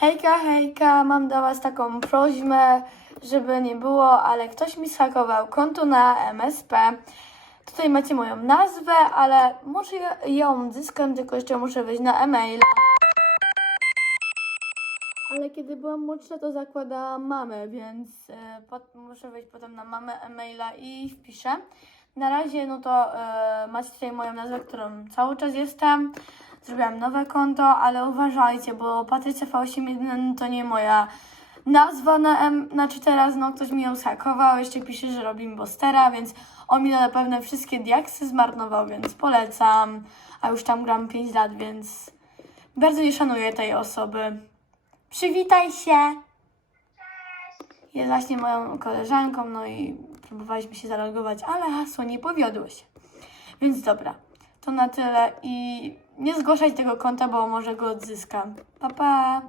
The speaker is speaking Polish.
Hejka, hejka, mam do Was taką prośbę, żeby nie było, ale ktoś mi schakował konto na MSP. Tutaj macie moją nazwę, ale może ją zyskam, tylko jeszcze muszę wejść na e-maila. Ale kiedy byłam młodsza, to zakładałam mamę, więc e, pot, muszę wejść potem na mamę e-maila i wpiszę. Na razie, no to e, macie tutaj moją nazwę, którą cały czas jestem. Zrobiłam nowe konto, ale uważajcie, bo Patrycja V81 to nie moja nazwa na M, znaczy teraz no ktoś mi ją zhakował, jeszcze pisze, że robi imbostera, więc on mi na pewno wszystkie diaksy zmarnował, więc polecam. A już tam gram 5 lat, więc bardzo nie szanuję tej osoby. Przywitaj się! Jest właśnie moją koleżanką, no i próbowaliśmy się zalogować, ale hasło nie powiodło się. Więc dobra, to na tyle i nie zgłaszać tego konta, bo może go odzyskam. Pa, pa!